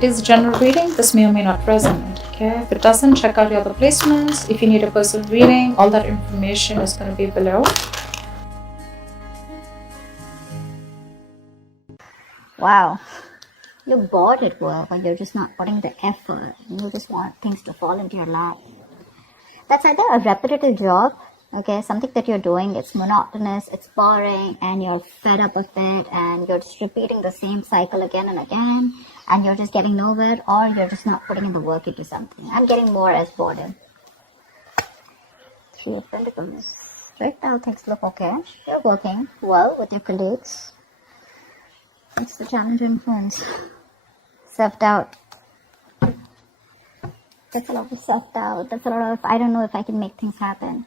it is general reading, this may or may not resonate. Okay, if it doesn't, check out your other placements. If you need a personal reading, all that information is going to be below. Wow, you're bored at work, or you're just not putting the effort. You just want things to fall into your lap. That's either a repetitive job, okay, something that you're doing, it's monotonous, it's boring, and you're fed up of it, and you're just repeating the same cycle again and again, and you're just getting nowhere, or you're just not putting in the work into something. I'm getting more as boredom. Three of Pentacles. Right now things look okay. You're working well with your colleagues. It's the challenge influence. Self-doubt. That's a lot of self-doubt. That's a lot of, I don't know if I can make things happen.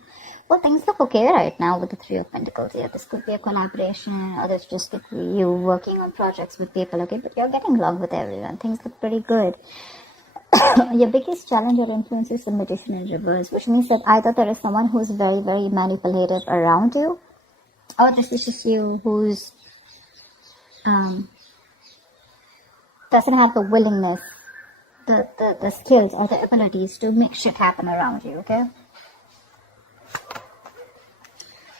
Well, things look okay right now with the Three of Pentacles. Yeah, this could be a collaboration, or this just could be you working on projects with people, okay? But you're getting along with everyone. Things look pretty good. Your biggest challenge or influence is the Magician in reverse, which means that either there is someone who's very, very manipulative around you, or this is just you who's doesn't have the willingness, the skills or the abilities to make shit happen around you, okay?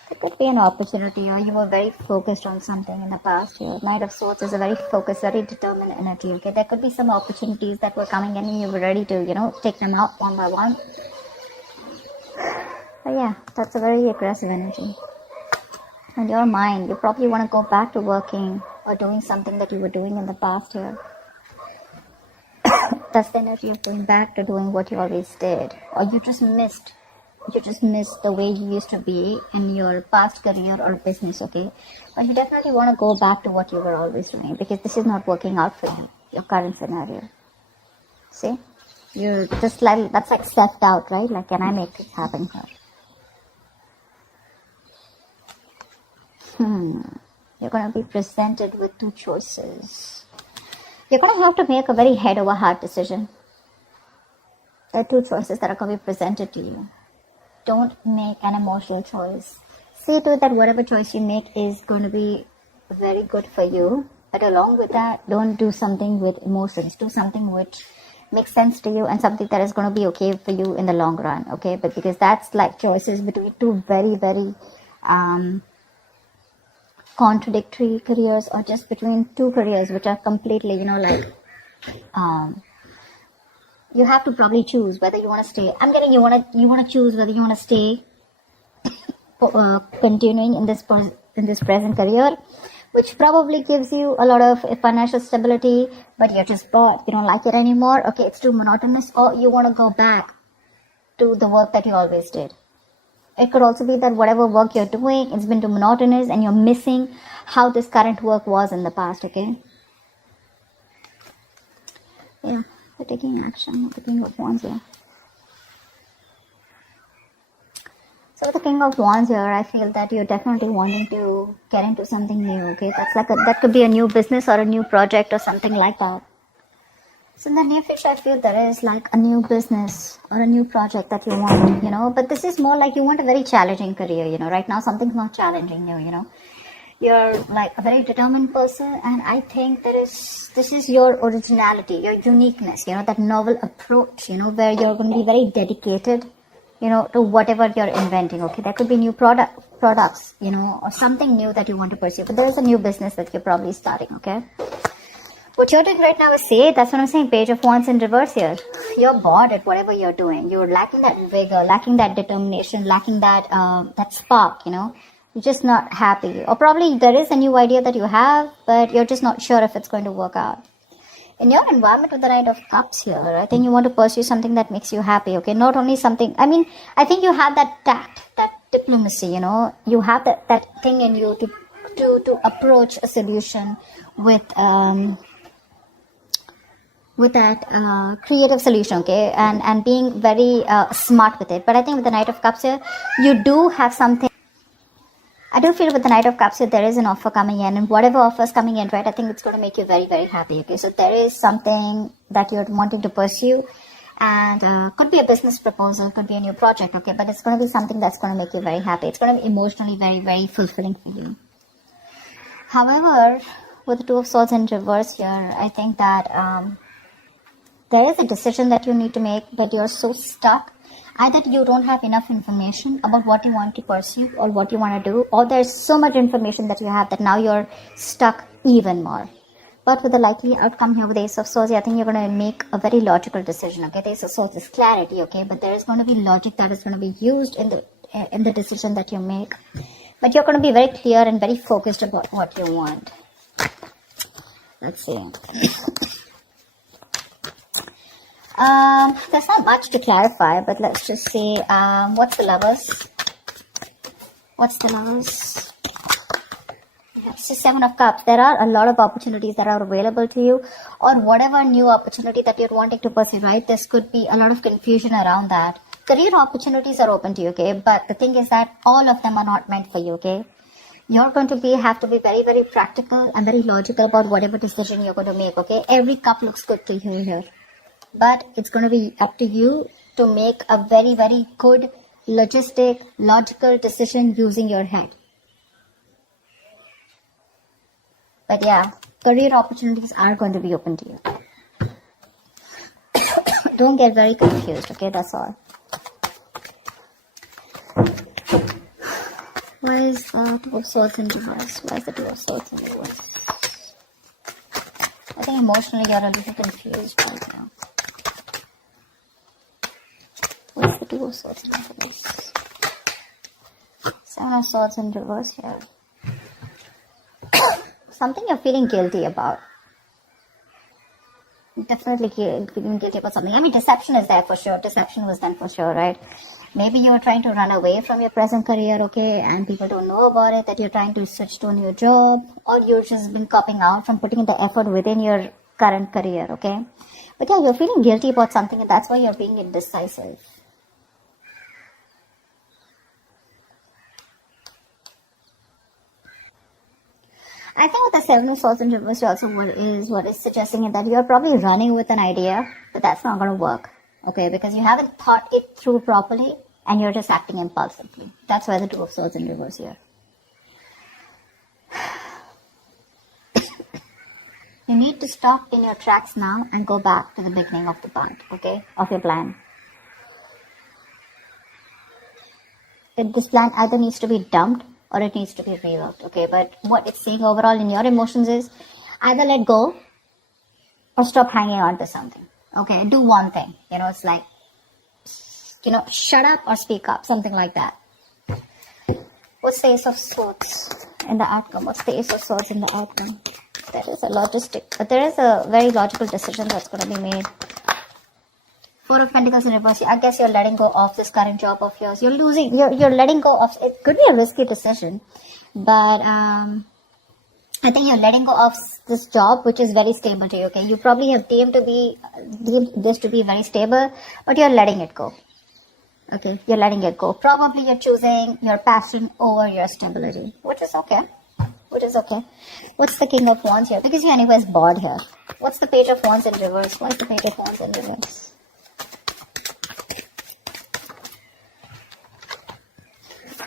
It could be an opportunity, or you were very focused on something in the past. Your Knight of Swords is a very focused, very determined energy, okay? There could be some opportunities that were coming in and you were ready to, take them out one by one. But yeah, that's a very aggressive energy. In your mind, you probably want to go back to working or doing something that you were doing in the past here. That's the energy of going back to doing what you always did. Or you just missed the way you used to be in your past career or business, okay? But you definitely want to go back to what you were always doing, because this is not working out for you, your current scenario. See? You're just like, that's like self-doubt, right? Like, can I make this happen here? You're going to be presented with two choices. You're going to have to make a very head over heart decision. There are two choices that are going to be presented to you. Don't make an emotional choice. See to it that whatever choice you make is going to be very good for you. But along with that, don't do something with emotions. Do something which makes sense to you and something that is going to be okay for you in the long run. Okay, but because that's like choices between two very, very contradictory careers, or just between two careers which are completely, you have to probably choose whether you want to stay. I'm getting you want to choose whether you want to stay continuing in this present career, which probably gives you a lot of financial stability, but you're just bored, you don't like it anymore, okay, it's too monotonous, or you want to go back to the work that you always did. It could also be that whatever work you're doing, it's been too monotonous and you're missing how this current work was in the past, okay? Yeah, we're taking action with the King of Wands here. So with the King of Wands here, I feel that you're definitely wanting to get into something new, okay? That's like that could be a new business or a new project or something like that. So in the near future, I feel there is like a new business or a new project that you want, but this is more like you want a very challenging career, right now something's not challenging you, You're like a very determined person, and I think this is your originality, your uniqueness, that novel approach, where you're going to be very dedicated, to whatever you're inventing, okay? There could be new products, or something new that you want to pursue, but there is a new business that you're probably starting, okay? What you're doing right now is say, that's what I'm saying, Page of Wands in reverse here. You're bored at whatever you're doing. You're lacking that vigor, lacking that determination, lacking that spark, You're just not happy. Or probably there is a new idea that you have, but you're just not sure if it's going to work out. In your environment with the Knight of Cups here, I think you want to pursue something that makes you happy, okay? Not only something, I think you have that tact, that diplomacy, You have that thing in you to approach a solution with that creative solution, okay, and being very smart with it. But I think with the Knight of Cups here, you do have something. I do feel with the Knight of Cups here, there is an offer coming in, and whatever offer is coming in, right, I think it's going to make you very, very happy, okay? So there is something that you're wanting to pursue, and could be a business proposal, could be a new project, okay, but it's going to be something that's going to make you very happy. It's going to be emotionally very, very fulfilling for you. However, with the Two of Swords in reverse here, I think that there is a decision that you need to make, but you're so stuck. Either you don't have enough information about what you want to pursue or what you want to do, or there's so much information that you have that now you're stuck even more. But with the likely outcome here with the Ace of Swords, I think you're going to make a very logical decision. Okay, the Ace of Swords is clarity. Okay, but there is going to be logic that is going to be used in the decision that you make. But you're going to be very clear and very focused about what you want. Let's see. There's not much to clarify, but let's just see. What's the Lovers? What's the Lovers? It's the Seven of Cups. There are a lot of opportunities that are available to you, or whatever new opportunity that you're wanting to pursue, right? This could be a lot of confusion around that. Career opportunities are open to you, okay? But the thing is that all of them are not meant for you, okay? You're going to have to be very, very practical and very logical about whatever decision you're going to make, okay? Every cup looks good to you here. But it's going to be up to you to make a very, very good, logical decision using your head. But yeah, career opportunities are going to be open to you. Don't get very confused, okay? That's all. Why is the Two of Swords in reverse? Why is the Two of Swords in reverse? I think emotionally you're a little confused right now. What's the Two of Swords in reverse? Seven of Swords in reverse here. Something you're feeling guilty about. Definitely feeling guilty about something. I mean, deception is there for sure. Deception was done for sure, right? Maybe you're trying to run away from your present career, okay, and people don't know about it, that you're trying to switch to a new job, or you've just been copping out from putting in the effort within your current career, okay? But yeah, you're feeling guilty about something, and that's why you're being indecisive. I think with the Seven of Swords in reverse, also what is suggesting is that you're probably running with an idea, but that's not going to work, okay? Because you haven't thought it through properly, and you're just acting impulsively. That's why the Two of Swords in reverse here. You need to stop in your tracks now and go back to the beginning of the part, okay? Of your plan. This plan either needs to be dumped or it needs to be reworked, okay? But what it's saying overall in your emotions is either let go or stop hanging on to something, okay? Do one thing, it's like, shut up or speak up, something like that. What's the Ace of Swords in the outcome? What's the Ace of Swords in the outcome? There is a very logical decision that's going to be made. Four of Pentacles in reverse. I guess you're letting go of this current job of yours. You're letting go of, it could be a risky decision, but I think you're letting go of this job, which is very stable to you, okay? You probably have deemed this to be very stable, but you're letting it go. Okay, you're letting it go. Probably you're choosing your passion over your stability, which is okay. What's the King of Wands here? Because you're anyways bored here. What's the Page of Wands in reverse? What's the Page of Wands in reverse?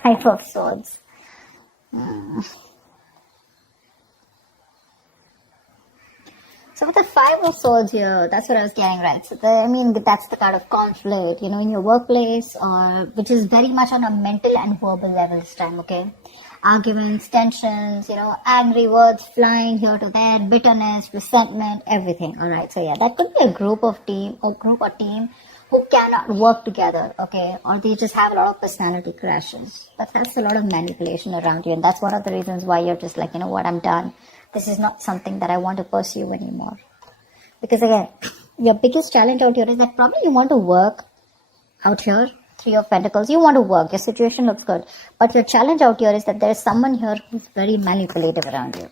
Five of Swords. So with the Five of Swords here, that's what I was getting, right? So that's the card of conflict, in your workplace, or which is very much on a mental and verbal level this time, okay? Arguments, tensions, angry words flying here to there, bitterness, resentment, everything, alright? So yeah, that could be a group or team who cannot work together, okay? Or they just have a lot of personality crashes. But that's a lot of manipulation around you, and that's one of the reasons why you're just like, I'm done. This is not something that I want to pursue anymore. Because again, your biggest challenge out here is that probably you want to work out here. Three of Pentacles, you want to work, your situation looks good. But your challenge out here is that there is someone here who's very manipulative around you.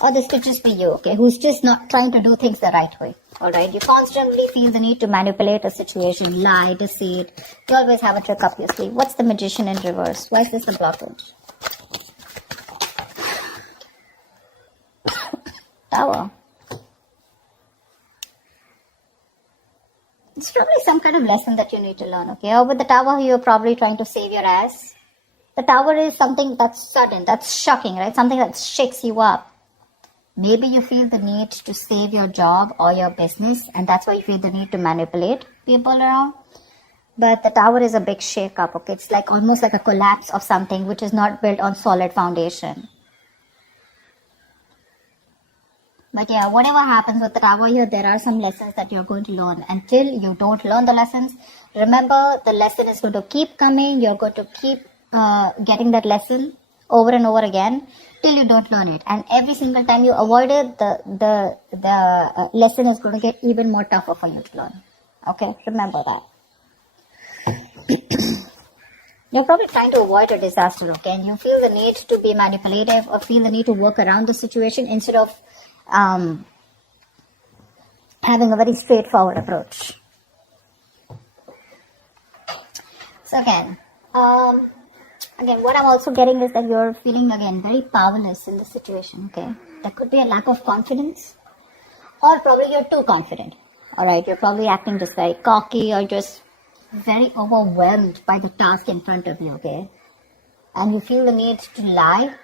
Or this could just be you, okay, who's just not trying to do things the right way. Alright, you constantly feel the need to manipulate a situation, lie, deceit. You always have a trick up your sleeve. What's the Magician in reverse? Why is this the blockage? Tower. It's probably some kind of lesson that you need to learn, okay? Or with the Tower, you're probably trying to save your ass. The Tower is something that's sudden, that's shocking, right? Something that shakes you up. Maybe you feel the need to save your job or your business, and that's why you feel the need to manipulate people around. But the tower is a big shake-up, okay? It's like almost like a collapse of something which is not built on solid foundation. But yeah, whatever happens with the tower here, there are some lessons that you're going to learn. Until you don't learn the lessons, remember the lesson is going to keep coming. You're going to keep getting that lesson over and over again till you don't learn it. And every single time you avoid it, the lesson is going to get even more tougher for you to learn. Okay, remember that. You're probably trying to avoid a disaster, okay? And you feel the need to be manipulative or feel the need to work around the situation instead of having a very straightforward approach. So again, what I'm also getting is that you're feeling again very powerless in the situation, okay? There could be a lack of confidence, or probably you're too confident. Alright, you're probably acting just very cocky or just very overwhelmed by the task in front of you, okay? And you feel the need to lie,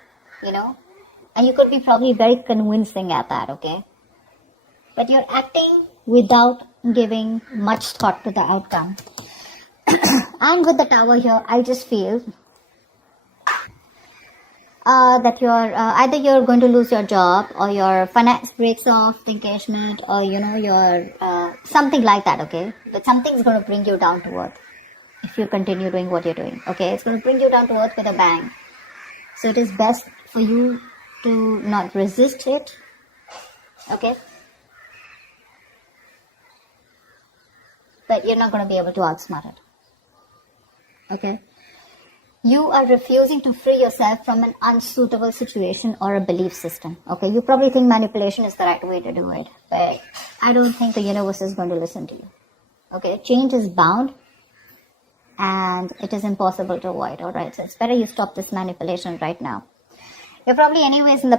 and you could be probably very convincing at that, okay? But you're acting without giving much thought to the outcome. And with the tower here, I just feel that either you're going to lose your job, or your finance breaks off, the engagement, or your something like that, okay? But something's going to bring you down to earth if you continue doing what you're doing, okay? It's going to bring you down to earth with a bang. So it is best for you to not resist it, okay? But you're not going to be able to outsmart it, okay? You are refusing to free yourself from an unsuitable situation or a belief system, okay? You probably think manipulation is the right way to do it, but I don't think the universe is going to listen to you, okay? Change is bound, and it is impossible to avoid, alright? So it's better you stop this manipulation right now. You're probably anyways in the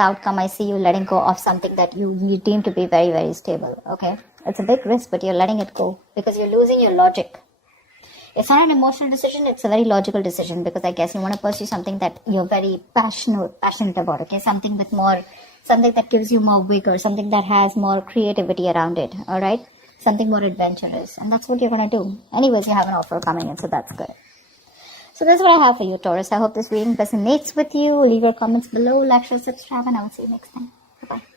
outcome, I see you letting go of something that you deem to be very, very stable, okay? It's a big risk, but you're letting it go because you're losing your logic. It's not an emotional decision, it's a very logical decision, because I guess you want to pursue something that you're very passionate about, okay? Something that gives you more vigor, something that has more creativity around it, alright? Something more adventurous, and that's what you're going to do. Anyways, you have an offer coming in, so that's good. So that's what I have for you, Taurus. I hope this reading resonates with you. Leave your comments below, like, share, subscribe, and I will see you next time. Bye-bye.